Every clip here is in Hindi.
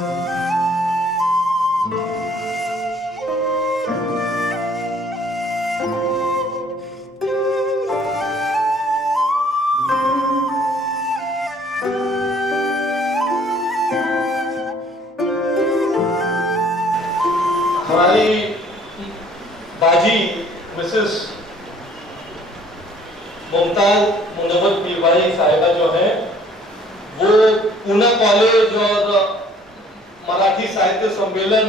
हमारी बाजी मिसेस मुमताज मुनव्वर पीरवाई साहिबा जो है वो पूना कॉलेज और मराठी साहित्य सम्मेलन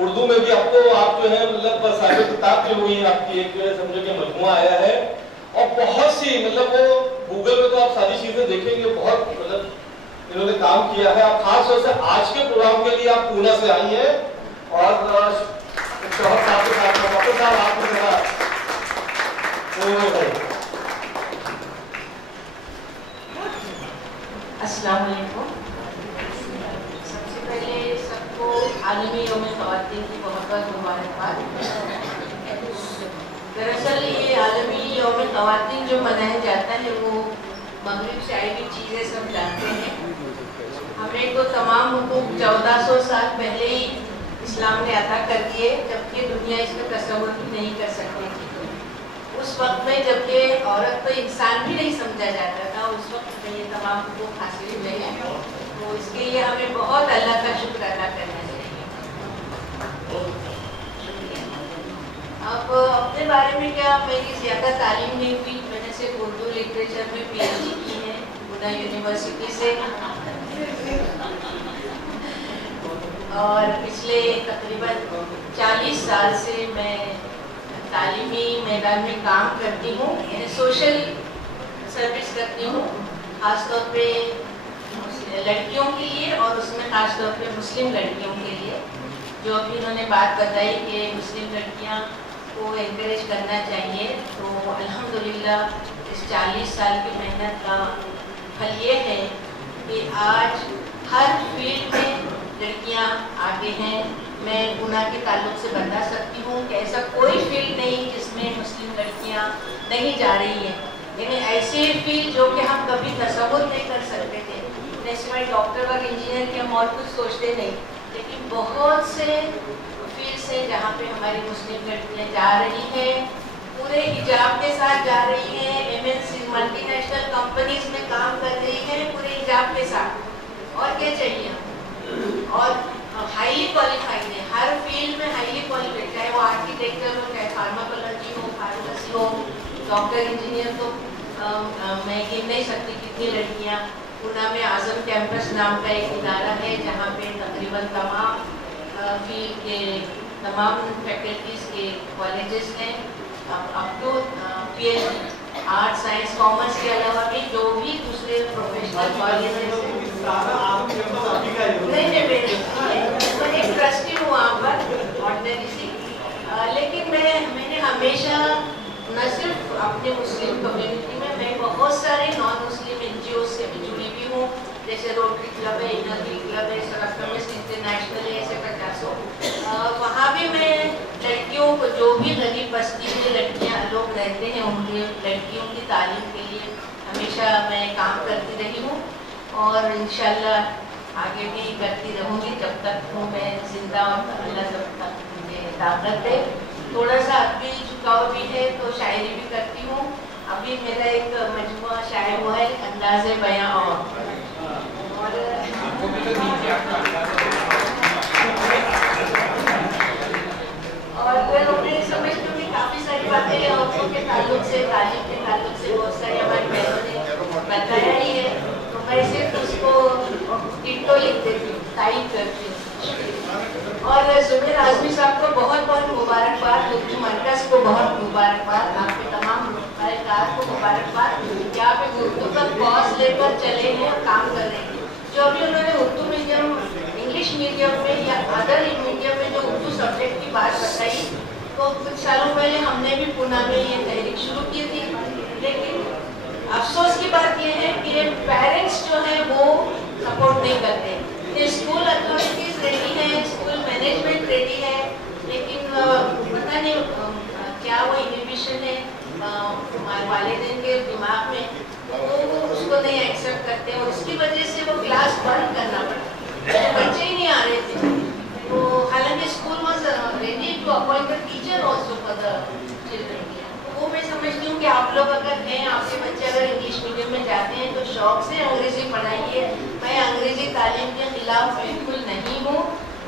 उर्दू में भी आपको आप जो है मतलब साहित्य किताब जो हुई आपकी एक जो है समझो कि मजमुआ आया है और बहुत सी मतलब वो गूगल में तो आप सारी चीजें देखेंगे बहुत मतलब इन्होंने काम किया है। आप खास तौर से आज के प्रोग्राम के लिए आप पूना से आई हैं और शौहर साहब के साथ डॉक्टर साहब आपको जरा अस्सलाम वालेकुम। सबसे पहले सबको आलमी यौम ख़वातीन की बहुत बहुत मुबारकबाद। दरअसल ये आलमी यौम ख़वातीन जो मनाया जाता है वो मगरिब से आई हुई चीज़ें सब जानते हैं। हमें तो तमाम हुकूक 1400 साल पहले ही इस्लाम ने अता कर दिए, जबकि दुनिया इसका तस्वुर भी नहीं कर सकती थी। उस वक्त में जबकि औरत तो इंसान भी नहीं समझा जाता था, उस वक्त में ये तमाम हुकूक हासिल हुए हैं, तो इसके लिए हमें बहुत अल्लाह का शुक्र अदा करना चाहिए। अब अपने बारे में क्या, मेरी ज़्यादा तालीम नहीं हुई, मैंने सिर्फ उर्दू लिटरेचर में PhD की है पूना यूनिवर्सिटी से और पिछले तकरीबन 40 साल से मैं तालीमी मैदान में काम करती हूँ, यानी सोशल सर्विस करती हूँ, ख़ासतौर पे लड़कियों के लिए और उसमें ख़ासतौर पे मुस्लिम लड़कियों के लिए। जो अभी उन्होंने बात बताई कि मुस्लिम लड़कियाँ को एनकरेज करना चाहिए, तो अल्हम्दुलिल्लाह इस 40 साल की मेहनत का फल ये है कि आज हर फील्ड में लड़कियां आगे हैं। मैं पूना के ताल्लुक से बता सकती हूँ कि ऐसा कोई फील्ड नहीं जिसमें मुस्लिम लड़कियां नहीं जा रही हैं, यानी ऐसे फील्ड जो कि हम कभी तसव्वुर नहीं कर सकते थे। जैसे डॉक्टर और इंजीनियर के हम और कुछ सोचते नहीं, लेकिन बहुत से फील्ड्स हैं जहाँ पे हमारी मुस्लिम लड़कियाँ जा रही हैं, पूरे हिजाब के साथ जा रही हैं, MNC मल्टीनेशनल कंपनीज में काम कर रही हैं पूरे हिजाब के साथ। और क्या चाहिए, और हाईली क्वालिफाइड है, हर फील्ड में हाईली क्वालिफाइड, चाहे वो आर्किटेक्चर हो, चाहे फार्माकोलॉजी हो, फार्मेसी हो, डॉक्टर इंजीनियर। तो मैं गिन नहीं सकती कितनी लड़कियां। पूना में आज़म कैंपस नाम का एक इदारा है जहाँ पे तकरीबन तमाम फील्ड के तमाम फैकल्टीज़ के कॉलेजेस हैं, up to PhD art science commerce के अलावा भी जो भी दूसरे प्रोफेशनल कॉलेजेस हैं। नहीं, मैं एक ट्रस्टी हूँ वहाँ पर ऑर्डिनरी सी, लेकिन मैंने हमेशा न सिर्फ अपने मुस्लिम कम्युनिटी में, मैं बहुत सारे नॉन मुस्लिम NGOs से भी जुड़ी हुई हूँ, जैसे रोटरी क्लब है, इनर व्हील क्लब है, सरकमिस्ट इंटरनेशनल है, ऐसे 50। वहाँ भी मैं लड़कियों को, जो भी गरीब बस्ती में लड़कियाँ लोग रहते हैं, उनकी लड़कियों की तालीम के लिए हमेशा मैं काम करती रही हूँ और इंशाल्लाह आगे भी करती रहूँगी जब तक हूँ मैं जिंदा और अल्लाह जब तक मुझे ताकत है। थोड़ा सा अभी झुकाव भी है तो शायरी भी करती हूँ। अभी मेरा एक मजमुआ शायर हुआ है अंदाज़े बयां और समझती हूँ काफ़ी सारी बातें औरतों के ताल्लुक से, तालीम के ताल्लुक से बहुत सारी हमारी बहनों ने बताया ही है, तो मैं सिर्फ उसको टिट्टो लिख देती हूँ, टाइप करती हूँ। और जुबैर आज़मी साहब को बहुत बहुत मुबारकबाद, उर्दू मरकज़ को बहुत मुबारकबाद, आपके तमाम कार को मुबारकबाद कि आप एक उर्दू का कॉज लेकर चले हैं और काम कर रहे हैं। जो अभी उन्होंने उर्दू मीडियम, इंग्लिश मीडियम में या अदर मीडियम में जो उर्दू सब्जेक्ट की बात बताई, तो कुछ सालों पहले हमने भी पूना में ये तहरीक शुरू की थी, लेकिन अफसोस की बात यह है कि पेरेंट्स जो हैं वो सपोर्ट नहीं करते। स्कूल अथॉरिटीज रेडी है, स्कूल मैनेजमेंट रेडी है, लेकिन पता नहीं क्या वो इनहिबिशन है वालिदैन के दिमाग में, वो उसको नहीं एक्सेप्ट करते और उसकी वजह से वो क्लास बंद करना पड़ता है, बच्चे ही नहीं शौक से अंग्रेजी पढ़ाई है। मैं अंग्रेजी तालीम के खिलाफ बिल्कुल नहीं हूँ।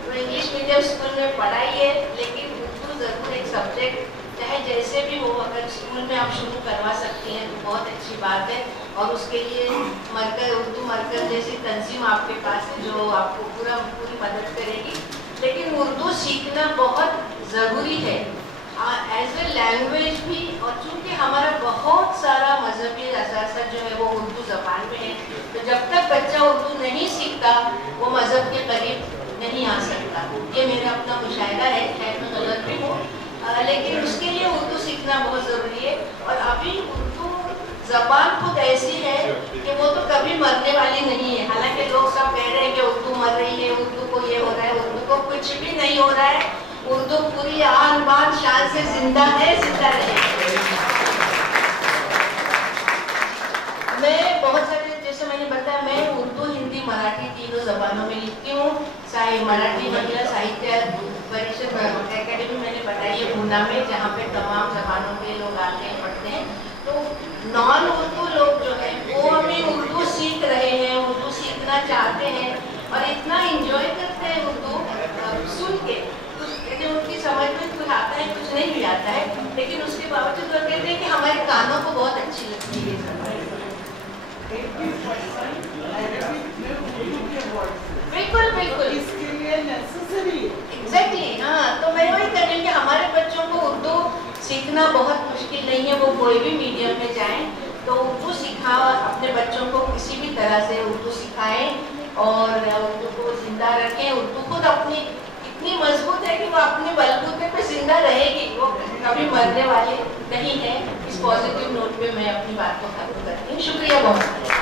तो इंग्लिश मीडियम स्कूल में पढ़ाई है, लेकिन उर्दू ज़रूर एक सब्जेक्ट चाहे जैसे भी हो, अगर स्कूल में आप शुरू करवा सकती हैं तो बहुत अच्छी बात है। और उसके लिए मरकज़, उर्दू मरकज़ जैसी तंजीम आपके पास है जो आपको पूरी मदद करेगी। लेकिन उर्दू सीखना बहुत ज़रूरी है एज ए लैंग्वेज भी, और चूँकि हमारा बहुत सारा मजहबी असासा जो है वो उर्दू ज़बान में है, तो जब तक बच्चा उर्दू नहीं सीखता वो मज़हब के करीब नहीं आ सकता। ये मेरा अपना मुशाहिदा है, खैर मैं गलत भी हूँ, लेकिन उसके लिए उर्दू सीखना बहुत ज़रूरी है। और अभी उर्दू ज़बान खुद ऐसी है कि वो तो कभी मरने वाली नहीं है। हालांकि लोग सब कह रहे हैं कि उर्दू मर रही है, उर्दू को ये हो रहा है, उर्दू को कुछ भी नहीं हो रहा है। उर्दू पूरी आन बान शान से जिंदा है, जिंदा रहेगी। मैं बहुत सारे, जैसे मैंने बताया, मैं उर्दू, हिंदी, मराठी तीनों ज़बानों में लिखती हूँ। मराठी महिला साहित्य परिषद एकेडमी मैंने बताई है पूना में, जहाँ पे तमाम ज़बानों के लोग आते हैं, पढ़ते हैं। तो नॉन उर्दू लोग जो हैं वो अभी उर्दू सीख रहे हैं, उर्दू सीखना चाहते हैं और इतना इंजॉय करते हैं उर्दू सुन के। उनकी समझ में कुछ आता है, कुछ नहीं भी आता है, लेकिन उसके बावजूद वो कहते हैं कि हमारे कानों को बहुत अच्छी लगती है बिल्कुल बिल्कुल, इसके लिए नेसेसरी एग्जैक्टली। हाँ, तो मैं वही कह रही हूँ कि हमारे बच्चों को उर्दू सीखना बहुत मुश्किल नहीं है। वो कोई भी मीडियम में जाएं तो उर्दू सिखा, अपने बच्चों को किसी भी तरह से उर्दू सिखाएं और उर्दू को जिंदा रखें। उर्दू खुद अपनी इतनी मजबूत है कि वो अपने बलबूते पे जिंदा रहेगी, वो कभी मरने वाली नहीं है। इस पॉजिटिव नोट पे मैं अपनी बात को खत्म करती हूँ। शुक्रिया बहुत।